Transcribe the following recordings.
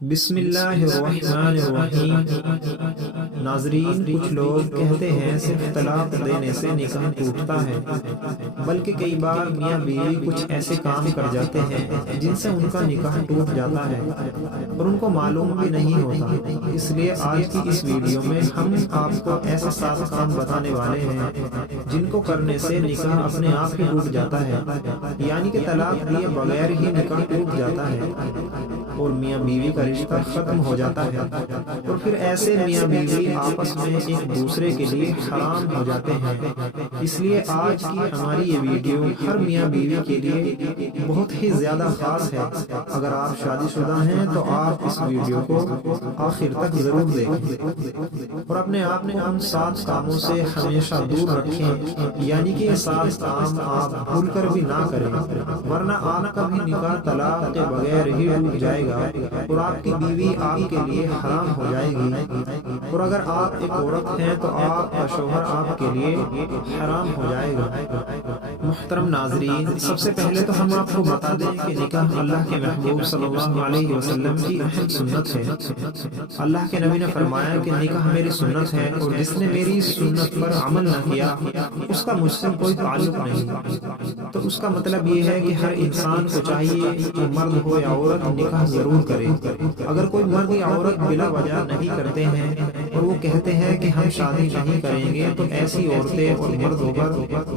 بسم اللہ الرحمن الرحیم۔ ناظرین، کچھ لوگ کہتے ہیں صرف طلاق دینے سے نکاح ٹوٹتا ہے، بلکہ کئی بار میاں بیوی کچھ ایسے کام کر جاتے ہیں جن سے ان کا نکاح ٹوٹ جاتا ہے اور ان کو معلوم بھی نہیں ہوتا۔ اس لیے آج کی اس ویڈیو میں ہم آپ کو ایسے 7 کام بتانے والے ہیں جن کو کرنے سے نکاح اپنے آپ ہی ٹوٹ جاتا ہے، یعنی کہ طلاق دیے بغیر ہی نکاح ٹوٹ جاتا ہے اور میاں بیوی کا رشتہ ختم ہو جاتا ہے، اور پھر ایسے میاں بیوی آپس میں ایک دوسرے کے لیے حرام ہو جاتے ہیں۔ اس لیے آج کی ہماری یہ ویڈیو ہر میاں بیوی کے لیے بہت ہی زیادہ خاص ہے۔ اگر آپ شادی شدہ ہیں تو آپ اس ویڈیو کو آخر تک ضرور دیکھیں اور اپنے آپ کو ان 7 کاموں سے ہمیشہ دور رکھیں، یعنی کہ یہ 7 کام آپ بھول کر بھی نہ کریں، ورنہ آپ کا بھی نکاح طلاق کے بغیر ہی ٹوٹ جائے گا اور آپ کی بیوی آپ کے لیے حرام ہو جائے گی، اور اگر آپ ایک عورت ہیں تو آپ کا شوہر آپ کے لیے حرام ہو جائے گا۔ محترم ناظرین، سب سے پہلے تو ہم آپ کو بتا دیں کہ نکاح اللہ کے محبوب صلی اللہ علیہ وسلم کی اہم سنت ہے۔ اللہ کے نبی نے فرمایا کہ نکاح میری سنت ہے اور جس نے میری سنت پر عمل نہ کیا اس کا مجھ سے کوئی تعلق نہیں۔ تو اس کا مطلب یہ ہے کہ ہر انسان کو چاہیے کہ مرد ہو یا عورت نکاح ضرور کرے۔ اگر کوئی مرد یا عورت بلا وجہ نہیں کرتے ہیں اور وہ کہتے ہیں کہ ہم شادی نہیں کریں گے تو ایسی عورتیں اور مردوں پر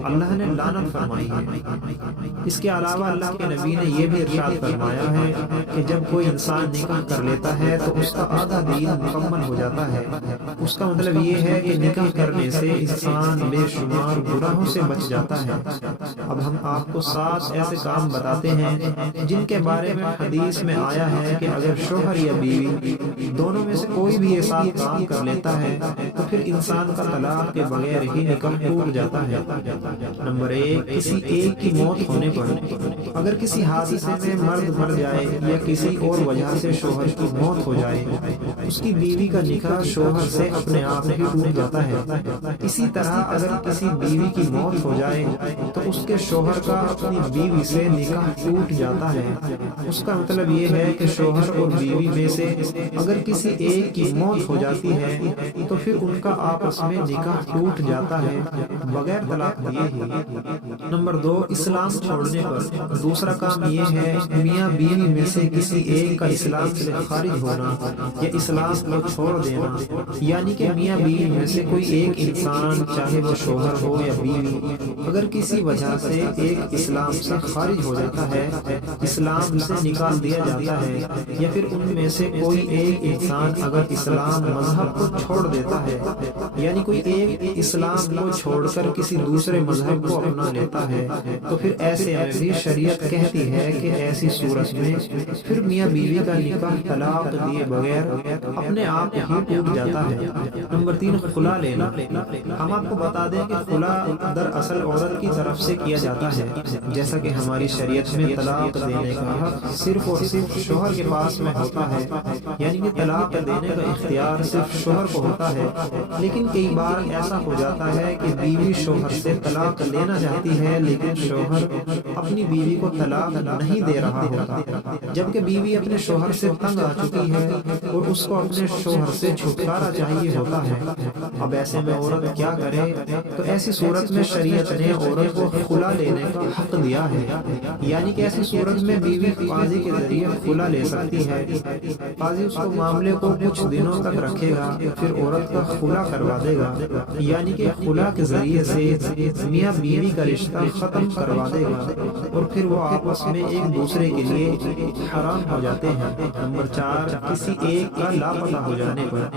اللہ نے لعنت فرمائی ہے۔ اس کے علاوہ اللہ کے نبی نے یہ بھی ارشاد فرمایا ہے کہ جب کوئی انسان نکاح کر لیتا ہے تو اس کا آدھا دین مکمل ہو جاتا ہے۔ اس کا مطلب یہ ہے کہ نکاح کرنے سے انسان بے شمار گناہوں سے بچ جاتا ہے۔ اب ہم آپ کو 7 ایسے کام بتاتے ہیں جن کے بارے میں حدیث میں آیا ہے کہ اگر شوہر یا بیوی دونوں میں سے کوئی بھی یہ 7 کام کر لیتا ہے تو پھر انسان کا طلاق کے بغیر ہی نکاح ٹوٹ جاتا ہے۔ نمبر 1، کسی ایک کی موت ہونے پر۔ اگر کسی حادثے میں مرد مر جائے یا کسی اور وجہ سے شوہر کی موت ہو جائے، اس کی بیوی کا نکاح شوہر سے اپنے آپ ہی ٹوٹ جاتا ہے۔ اسی طرح اگر کسی بیوی کی موت ہو جائے تو اس کے شوہر کا اپنی بیوی سے نکاح ٹوٹ جاتا ہے۔ اس کا مطلب یہ ہے کہ شوہر اور بیوی میں سے اگر کسی ایک کی موت ہو جاتی ہے تو پھر ان کا آپس میں نکاح ٹوٹ جاتا ہے بغیر طلاق دیے ہی۔ نمبر 2، اسلام چھوڑنے پر۔ دوسرا کام یہ ہے میاں بیوی میں سے کسی ایک کا اسلام سے خارج ہونا یا اسلام کو چھوڑ دینا، یعنی کہ میاں بیوی میں سے کوئی ایک انسان، چاہے وہ شوہر ہو یا بیوی، اگر کسی وجہ سے ایک اسلام سے خارج ہو جاتا ہے، اسلام سے نکال دیا جاتا ہے، یا پھر ان میں سے کوئی ایک انسان اگر اسلام مذہب کو چھوڑ دیتا ہے، یعنی کوئی ایک اسلام کو چھوڑ کر کسی دوسرے مذہب کو اپنا لیتا ہے، تو پھر ایسے میں بھی شریعت کہتی ہے کہ ایسی صورت میں پھر میاں بیوی کا نکاح طلاق دیے بغیر اپنے آپ ہی ٹوٹ جاتا ہے۔ نمبر 3، خلا لینا۔ ہم آپ کو بتا دیں کہ خلا دراصل عورت کی طرف سے کیا جاتا ہے، جیسا کہ ہماری شریعت میں طلاق دینے کا حق صرف اور صرف شوہر کے پاس میں ہوتا ہے، یعنی کہ طلاق دینے کا اختیار صرف شوہر کو ہوتا ہے۔ لیکن کئی بار ایسا ہو جاتا ہے کہ بیوی شوہر سے طلاق لینا چاہتی ہے لیکن شوہر اپنی بیوی کو طلاق نہیں دے رہا ہوتا، جبکہ بیوی اپنے شوہر سے تنگ آ چکی ہے اور اس کو اپنے شوہر سے چھٹکارا چاہیے ہوتا ہے۔ اب ایسے میں عورت کیا کرے؟ تو ایسی صورت میں شریعت نے عورت کو خلا لینے کا حق دیا ہے، یعنی کہ ایسی صورت میں بیوی قاضی کے ذریعے خلا لے سکتی ہے۔ قاضی اس کو معاملے کو کچھ دنوں تک رکھے گا، پھر عورت کا خلا کروا دے گا، یعنی کہ خلا کے ذریعے سے میاں بیوی کا رشتہ ختم کروا دے گا اور پھر وہ آپس میں ایک دوسرے کے لیے حرام ہو جاتے ہیں۔ نمبر 4، کسی ایک کا لاپتہ ہو جانے پر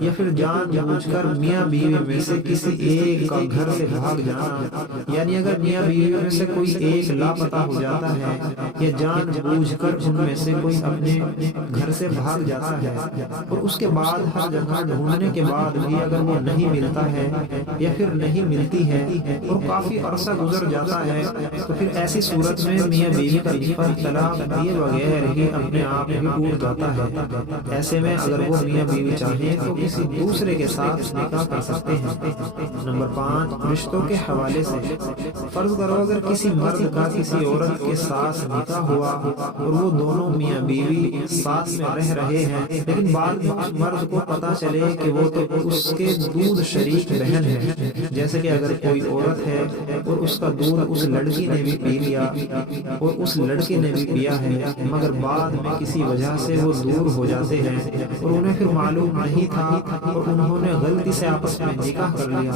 یا پھر جان بوجھ کر میاں بیوی میں سے کسی ایک کا گھر سے بھاگ جانا، یعنی اگر میاں بیوی میں سے کوئی ایک لاپتہ ہو جاتا ہے یا جان بوجھ کر ان میں سے کوئی اپنے گھر سے بھاگ جاتا ہے اور اس کے بعد ہر جگہ ڈھونڈنے کے بعد بھی اگر وہ نہیں ملتا ہے یا پھر نہیں ملتی ہے اور کافی عرصہ گزر جاتا ہے تو پھر ایسی صورت میں میاں بیوی کا نکاح طلاق دیے بغیر ہی اپنے آپ ہی ٹوٹ جاتا ہے۔ ایسے میں اگر وہ میاں بیوی چاہیں تو کسی دوسرے کے ساتھ نکاح کر سکتے ہیں۔ نمبر 5، رشتوں کے حوالے سے۔ فرض کرو اگر کسی مرد کا کسی عورت کے ساتھ نکاح ہوا اور وہ دونوں میاں بیوی ساتھ میں رہ رہے ہیں، لیکن بعد میں اس مرد کو پتا چلے کہ وہ تو اس کے دودھ شریک بہن ہے، جیسے کہ اگر کوئی عورت ہے اور اس کا دودھ اس لڑکی نے بھی پی لیا اور اس لڑکے نے بھی پیا ہے، مگر بعد میں کسی وجہ سے وہ دور ہو جاتے ہیں اور انہیں پھر معلوم نہیں تھا اور انہوں نے غلطی سے آپس میں نکاح کر لیا،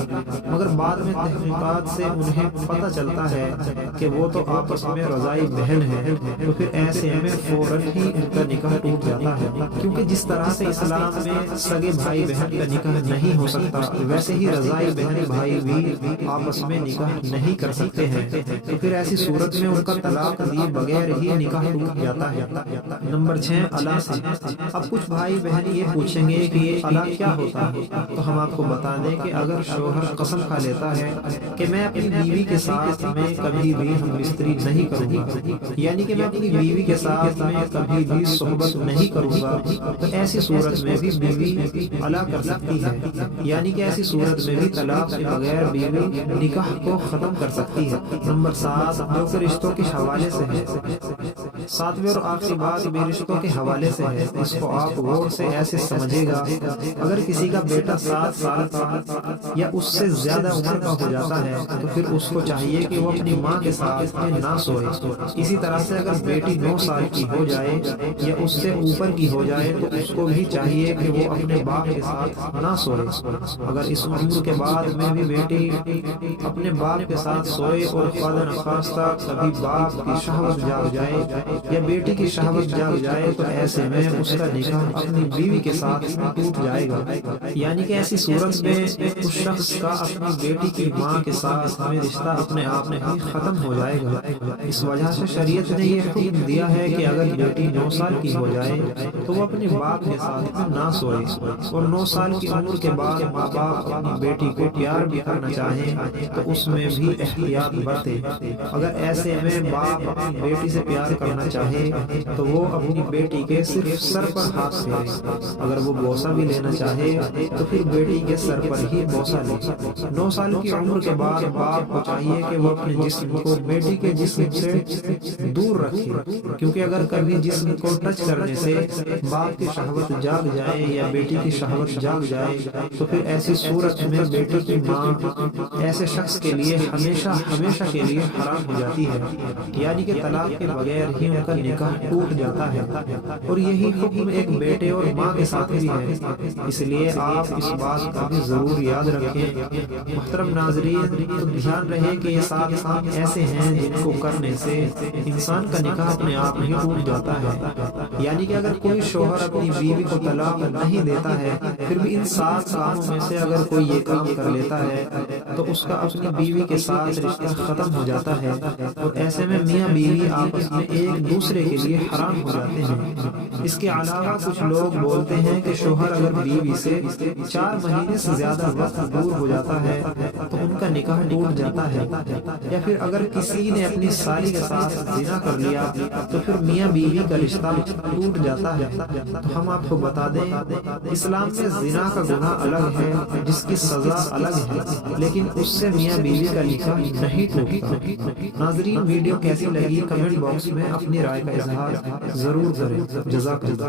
مگر بعد میں تحقیقات سے انہیں پتہ چلتا ہے کہ وہ تو آپس میں رضائی بہن ہے، تو پھر ایسے میں فوراً ہی ان کا نکاح ٹوٹ جاتا ہے، کیونکہ جس طرح سے اسلام میں سگے بھائی بہن کا نکاح نہیں ہو سکتا، ویسے ہی رضائی بہن بھائی بھی آپس میں نکاح نہیں کر سکتے ہیں، تو پھر ایسی صورت میں ان کا طلاق دیے بغیر ہی نکاح ٹوٹ جاتا ہے۔ نمبر 6، الا سے۔ اب کچھ بھائی بہن یہ پوچھیں گے کہ یہ الا کیا ہوتا ہے، تو ہم آپ کو بتا دیں کہ اگر شوہر قسم کھا لیتا ہے کہ میں اپنی بیوی کے ساتھ میں کبھی بھی ہم بستری نہیں کروں گا، یعنی کہ میں اپنی بیوی کے ساتھ میں کبھی بھی صحبت نہیں کروں گا، تو ایسی صورت میں بھی بیوی الا کر سکتی ہے، یعنی کہ ایسی صورت میں بھی طلاق کے بغیر بیوی نکاح کو ختم کر سکتی ہے۔ نمبر 7، جو کہ رشتوں کے حوالے سے ہے۔ 7ویں اور آخری بات بھی رشتوں کے حوالے سے ہے، اس کو آپ غور سے ایسے سمجھے گا، اگر کسی کا بیٹا 7 سال کا یا اس سے زیادہ عمر کا ہو جاتا ہے تو پھر اس کو چاہیے کہ وہ اپنی ماں کے ساتھ میں نہ سوئے۔ اسی طرح سے اگر بیٹی 9 سال کی ہو جائے یا اس سے اوپر کی ہو جائے تو اس کو بھی چاہیے کہ وہ اپنے باپ کے ساتھ نہ سوئے۔ اگر اس عمر کے بعد میں بھی بیٹی اپنے باپ کے ساتھ سوئے اور خواہ نخواستہ کبھی باپ کی شہوت جاگ جائے یا بیٹی کی شہوت جاگ جائے تو ایسے میں اس کا نکاح اپنی بیوی کے ساتھ ٹوٹ جائے گا، یعنی کہ ایسی صورت میں اس شخص کا اپنی بیٹی کی ماں کے ساتھ میں رشتہ اپنے آپ میں ہی ختم ہو جائے گا۔ اس وجہ سے شریعت نے یہ حکم دیا ہے کہ اگر بیٹی 9 سال کی ہو جائے تو وہ اپنے باپ کے ساتھ میں نہ سوئے، اور 9 سال کی عمر کے بعد ماں باپ اپنی بیٹی کو پیار بھی کرنا چاہیں تو اس میں بھی احتیاط برتے۔ اگر ایسے میں باپ اپنی بیٹی سے پیار کرنا چاہے تو وہ اپنی بیٹی کے صرف سر پر ہاتھ پھیرے، اگر وہ بوسہ بھی لینا چاہے تو پھر بیٹی کے سر پر ہی بوسہ لے۔ 9 سال کی عمر کے بعد باپ کو چاہیے کہ وہ اپنے جسم کو بیٹی کے جسم سے دور رکھے، کیونکہ اگر کبھی جسم کو ٹچ کرنے سے باپ کی شہوت جاگ جائے یا بیٹی کی شہوت جاگ جائے تو پھر ایسی صورت میں بیٹی کی ماں ایسے شخص کے لیے ہمیشہ ہمیشہ کے لیے حرام ہو جاتی ہے، یعنی کہ طلاق کے بغیر ہی ان کا نکاح ٹوٹ جاتا ہے، اور یہی حکم ایک بیٹے اور ماں کے ساتھ بھی ہے، اس لیے آپ اس بات کا بھی ضرور یاد رکھیں۔ محترم ناظرین، تو دھیان رہے کہ یہ 7 کام ایسے ہیں جن کو کرنے سے انسان کا نکاح اپنے آپ نہیں ٹوٹ جاتا ہے، یعنی کہ اگر کوئی شوہر اپنی بیوی کو طلاق نہیں دیتا ہے پھر بھی ان 7 کاموں میں سے اگر کوئی یہ کام کر لیتا ہے تو اس کا اپنی بیوی کے ساتھ رشتہ ختم ہو جاتا ہے، اور ایسے میں میاں بیوی آپس میں ایک دوسرے کے لیے حرام ہو جاتے ہیں۔ اس کے علاوہ کچھ لوگ بولتے ہیں کہ شوہر اگر بیوی سے 4 مہینے سے زیادہ وقت دور ہو جاتا ہے تو ان کا نکاح ٹوٹ جاتا ہے، یا پھر اگر کسی نے اپنی سالی کے ساتھ زنا کر لیا تو پھر میاں بیوی کا رشتہ ٹوٹ جاتا ہے۔ تو ہم آپ کو بتا دیں اسلام میں زنا کا گناہ الگ ہے جس کی سزا الگ ہے، لیکن اس سے میاں بیوی کا نکاح نہیں ٹوٹتا۔ ناظرین، ویڈیو کیسی لگی کمنٹ باکس میں اپنی رائے کا اظہار ضرور کریں۔ جزاک اللہ۔